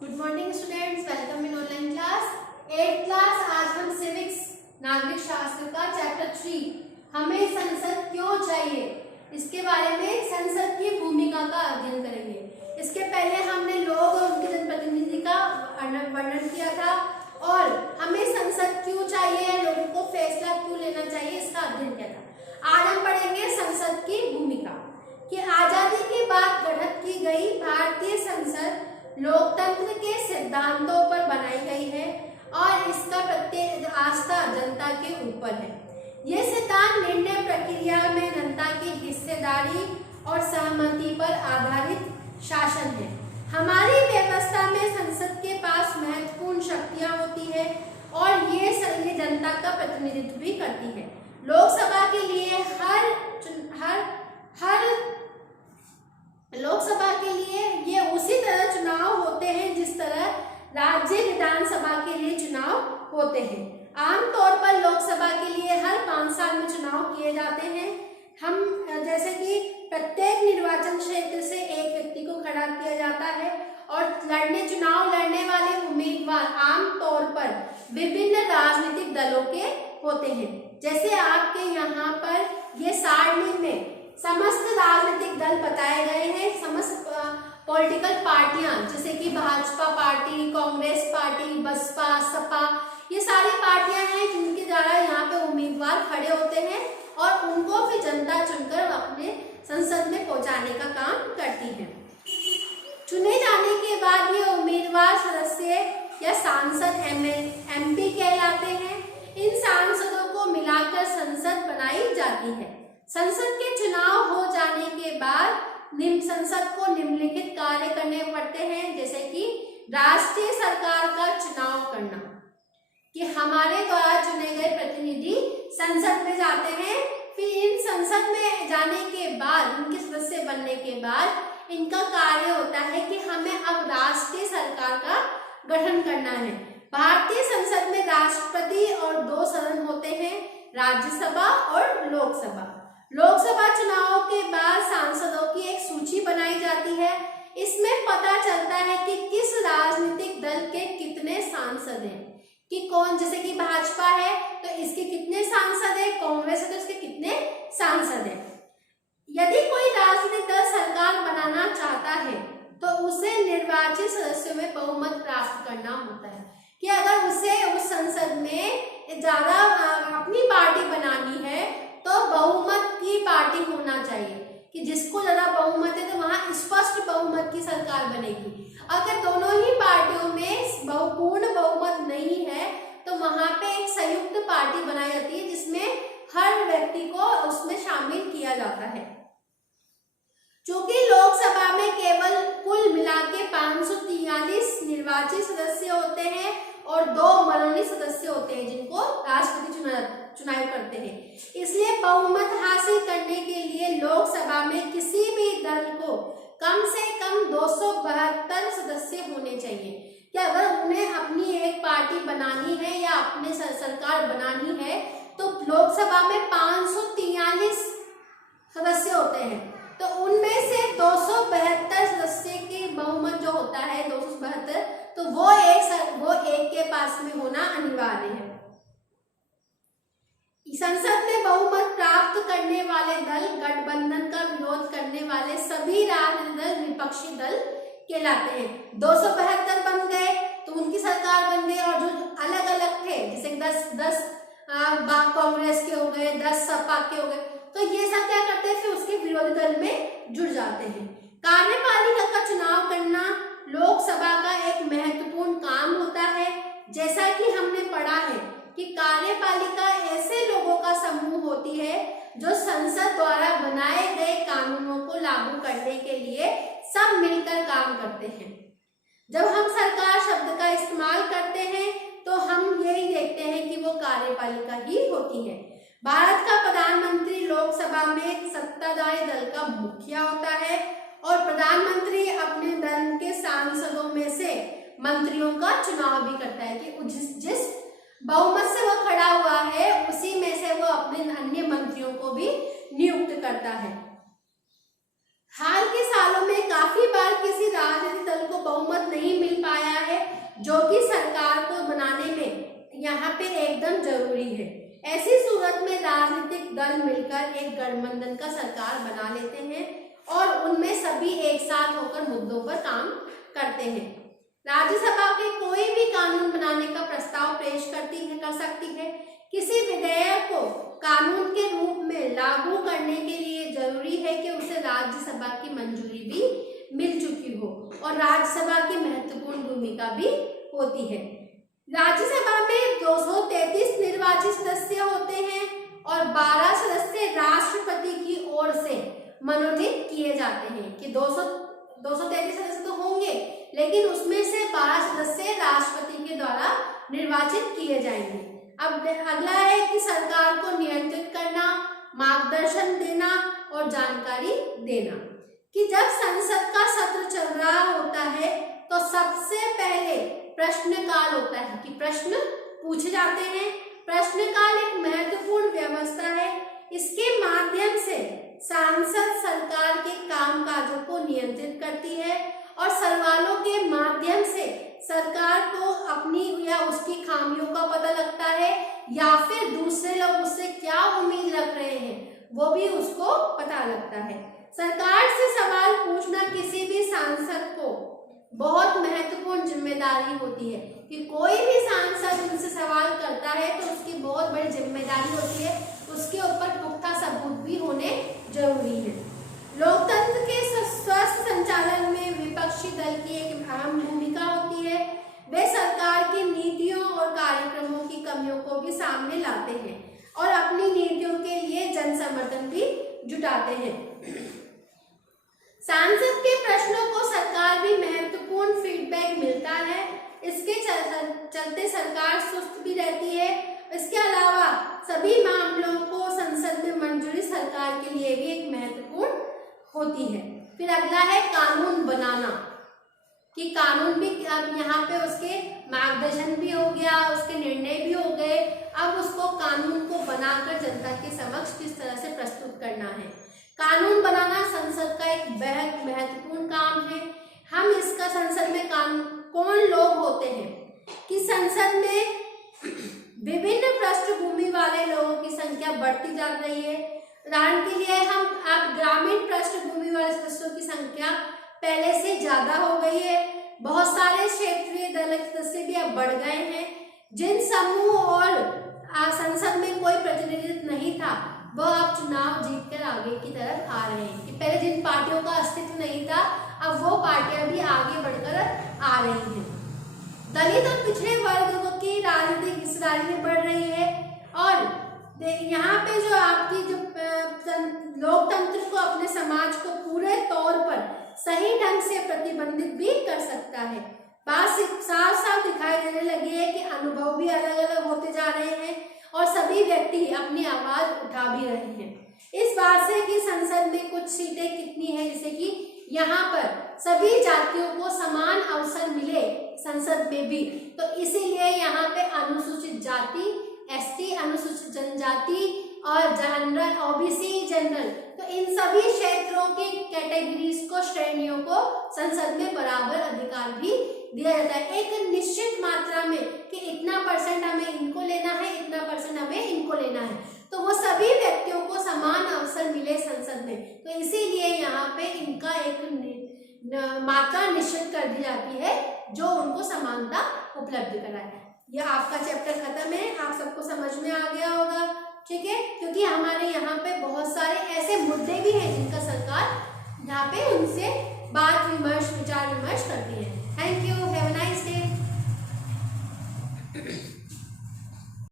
Good morning students, welcome in online class 8th class. आज हम civics नागरिक शास्त्र का चैप्टर 3 हमें संसद क्यों चाहिए इसके बारे में संसद की भूमिका का अध्ययन करेंगे। इसके पहले हमने लोग और उनके जनप्रतिनिधि का वर्णन किया था और हमें संसद क्यों चाहिए, लोगों को फैसला क्यों लेना चाहिए, इसका अध्ययन किया था। आज हम पढ़ेंगे संसद की भूमिका कि आजादी के बाद गठित की गई भारतीय संसद लोकतंत्र के सिद्धांतों पर बनाई गई है और इसका प्रत्येक आस्था जनता के ऊपर है। ये सिद्धांत निर्णय प्रक्रिया में जनता की हिस्सेदारी और सहमति पर आधारित शासन है। हमारी व्यवस्था में संसद के पास महत्वपूर्ण शक्तियां होती है और ये जनता का प्रतिनिधित्व भी करती है। लोकसभा के लिए लोकसभा के लिए ये उसी तरह चुनाव होते हैं जिस तरह राज्य विधानसभा के लिए चुनाव होते हैं। आमतौर पर लोकसभा के लिए हर 5 साल में चुनाव किए जाते हैं। हम जैसे कि प्रत्येक निर्वाचन क्षेत्र से एक व्यक्ति को खड़ा किया जाता है और चुनाव लड़ने वाले उम्मीदवार आमतौर पर विभिन्न राजनीतिक दलों के होते हैं। जैसे आपके यहाँ पर ये सारणी में समस्त राजनीतिक दल बताए गए हैं, समस्त पॉलिटिकल पार्टियां जैसे कि भाजपा पार्टी, कांग्रेस पार्टी, बसपा, सपा, ये सारी पार्टियां हैं जिनके द्वारा यहाँ पे उम्मीदवार खड़े होते हैं और उनको फिर जनता चुनकर अपने संसद में पहुंचाने का काम करती है। चुने जाने के बाद ये उम्मीदवार सदस्य या सांसद MP कहलाते हैं। इन सांसदों को मिलाकर संसद बनाई जाती है। संसद के चुनाव हो जाने के बाद संसद को निम्नलिखित कार्य करने पड़ते हैं, जैसे कि राष्ट्रीय सरकार का चुनाव करना, कि हमारे द्वारा चुने गए प्रतिनिधि संसद में जाते हैं। फिर इन संसद में जाने के बाद, इनके सदस्य बनने के बाद इनका कार्य होता है कि हमें अब राष्ट्रीय सरकार का गठन करना है। भारतीय संसद में राष्ट्रपति और 2 सदन होते हैं, राज्यसभा और लोकसभा। लोकसभा चुनाव के बाद सांसदों की एक सूची बनाई जाती है। इसमें पता चलता है कि किस राजनीतिक दल के कितने सांसद हैं, कि कौन, जैसे कि भाजपा है तो इसके कितने सांसद हैं, कांग्रेस है तो इसके कितने सांसद हैं। यदि कोई राजनीतिक दल सरकार बनाना चाहता है तो उसे निर्वाचित सदस्यों में बहुमत प्राप्त करना होता है, कि अगर उसे उस संसद में ज्यादा अपनी पार्टी बनानी है तो बहुमत की पार्टी होना चाहिए, कि जिसको ज्यादा बहुमत है तो वहां स्पष्ट बहुमत की सरकार बनेगी। अगर दोनों ही पार्टियों में पूर्ण बहुमत नहीं है तो वहां पे एक संयुक्त पार्टी बनाई जाती है जिसमें हर व्यक्ति को उसमें शामिल किया जाता है। चूंकि लोकसभा में केवल कुल मिला के 543 निर्वाचित सदस्य होते हैं और 2 मनोनीत सदस्य होते हैं जिनको राष्ट्रपति चुनाव करते हैं, इसलिए बहुमत हासिल करने के लिए लोकसभा में किसी भी दल को कम से कम 272 सदस्य होने चाहिए। कि अगर उन्हें अपनी एक पार्टी बनानी है या अपने सरकार बनानी है तो लोकसभा में 543 सदस्य होते हैं, तो उनमें से 272 सदस्य की बहुमत जो होता है 272, तो वो एक के पास में होना अनिवार्य है। संसद में बहुमत प्राप्त करने वाले दल गठबंधन का विरोध करने वाले सभी राजनीतिक दल विपक्षी दल कहलाते हैं। 272 बन गए तो उनकी सरकार बन गई और जो अलग अलग थे, जैसे 10 कांग्रेस के हो गए, 10 सपा के हो गए, तो ये सब क्या करते हैं, फिर उसके विरोधी दल में जुड़ जाते हैं। कार्यपालिका का चुनाव करना लोकसभा का एक महत्वपूर्ण काम होता है। जैसा कि हमने पढ़ा है कि कार्यपालिका ऐसे लोगों का समूह होती है जो संसद द्वारा बनाए गए कानूनों को लागू करने के लिए सब मिलकर काम करते हैं। जब हम सरकार शब्द का इस्तेमाल करते हैं तो हम यही देखते हैं कि वो कार्यपालिका ही होती है। भारत का प्रधानमंत्री लोकसभा में सत्ताधारी दल का मुखिया होता है और प्रधानमंत्री अपने दल के सांसदों में से मंत्रियों का चुनाव भी करता है, कि जिस बहुमत से वो खड़ा हुआ है उसी में से वो अपने अन्य मंत्रियों को भी नियुक्त करता है। हाल के सालों में काफी बार किसी राजनीतिक दल को बहुमत नहीं मिल पाया यहाँ पे एकदम जरूरी है। ऐसी सूरत में राजनीतिक दल मिलकर एक गठबंधन का सरकार बना लेते हैं और उनमें सभी एक साथ होकर मुद्दों पर काम करते हैं। राज्यसभा के कोई भी कानून बनाने का प्रस्ताव पेश कर सकती है। किसी विधेयक को कानून के रूप में लागू करने के लिए जरूरी है कि उसे राज्यसभा की मंजूरी भी मिल चुकी हो और राज्यसभा की महत्वपूर्ण भूमिका भी होती है। राज्यसभा में 233 निर्वाचित सदस्य होते हैं और 12 सदस्य राष्ट्रपति की ओर से मनोनीत किए जाते हैं कि 233 सदस्य तो होंगे, लेकिन उसमें से 12 सदस्य राष्ट्रपति के द्वारा निर्वाचित किए जाएंगे। अब अगला है कि सरकार को नियंत्रित करना, मार्गदर्शन देना और जानकारी देना। कि जब संसद का सत्र चल रहा होता है तो सबसे पहले प्रश्नकाल होता है कि प्रश्न पूछे जाते हैं। प्रश्नकाल एक महत्वपूर्ण व्यवस्था है। इसके माध्यम से सांसद सरकार के कामकाजों को नियंत्रित करती है और सवालों के माध्यम से सरकार को अपनी या उसकी खामियों का पता लगता है या फिर दूसरे लोग उससे क्या उम्मीद रख रहे हैं वो भी उसको पता लगता है। सरकार से सवाल पूछना किसी भी सांसद को बहुत महत्वपूर्ण जिम्मेदारी होती है कि कोई भी सांसद उनसे सवाल करता है तो उसकी बहुत बड़ी जिम्मेदारी होती है, उसके ऊपर पुख्ता सबूत भी होने जरूरी है। लोकतंत्र के स्वस्थ संचालन में विपक्षी दल की एक अहम भूमिका होती है। वे सरकार की नीतियों और कार्यक्रमों की कमियों को भी सामने लाते हैं और अपनी नीतियों के लिए जन समर्थन भी जुटाते हैं। सांसद के प्रश्नों को सरकार भी महत्वपूर्ण फीडबैक मिलता है। इसके चलते सरकार सुस्त भी रहती है। इसके अलावा सभी मामलों को संसद में मंजूरी सरकार के लिए भी एक महत्वपूर्ण होती है। फिर अगला है कानून बनाना कि कानून भी अब यहाँ पे उसके मार्गदर्शन भी हो गया, उसके निर्णय भी हो गए। अब उसको कानून को बनाकर जनता के समक्ष किस तरह से प्रस्तुत करना है। कानून बनाना संसद का एक बेहद महत्वपूर्ण काम है। हम इसका संसद में कौन लोग होते हैं कि संसद में विभिन्न पृष्ठभूमि वाले लोगों की संख्या बढ़ती जा रही है। उदाहरण के लिए अब ग्रामीण पृष्ठभूमि वाले सदस्यों की संख्या पहले से ज्यादा हो गई है। बहुत सारे क्षेत्रीय दल के सदस्य भी अब बढ़ गए हैं। जिन समूह और संसद में कोई प्रतिनिधित्व नहीं था वह अब चुनाव जीतकर आगे की तरफ आ रहे हैं। कि पहले जिन पार्टियों का अस्तित्व नहीं था अब वो पार्टियां भी आगे बढ़कर आ रही हैं। दलित और पिछड़े वर्ग की राजनीतिक हिस्सेदारी में बढ़ रही है और यहाँ पे जो आपकी जो लोकतंत्र को अपने समाज को पूरे तौर पर सही ढंग से प्रतिबंधित भी कर सकता है। बात साफ साफ दिखाई देने लगी है कि अनुभव भी अलग अलग होते जा रहे हैं और सभी व्यक्ति अपनी आवाज उठा भी रहे हैं। इस बात से कि संसद में कुछ सीटें कितनी है, जैसे कि यहाँ पर सभी जातियों को समान अवसर मिले संसद में भी, तो इसीलिए यहाँ पे अनुसूचित जाति, एसटी, अनुसूचित जनजाति और जनरल, ओबीसी, जनरल, तो इन सभी क्षेत्रों की कैटेगरीज को, श्रेणियों को संसद में बराबर अधिकार भी दिया जाता है। एक निश्चित मात्रा में कि इतना % हमें इनको लेना है, इतना % हमें इनको लेना है, तो वो सभी व्यक्तियों को समान अवसर मिले संसद में। तो इसीलिए यहाँ पे इनका एक मात्रा निश्चित कर दी जाती है जो उनको समानता उपलब्ध कराए। यह आपका चैप्टर खत्म है, आप सबको समझ में आ गया होगा, ठीक है। क्योंकि हमारे यहाँ पे बहुत सारे ऐसे मुद्दे भी हैं जिनका सरकार यहाँ पे उनसे बात विमर्श, विचार विमर्श करती है। Thank you.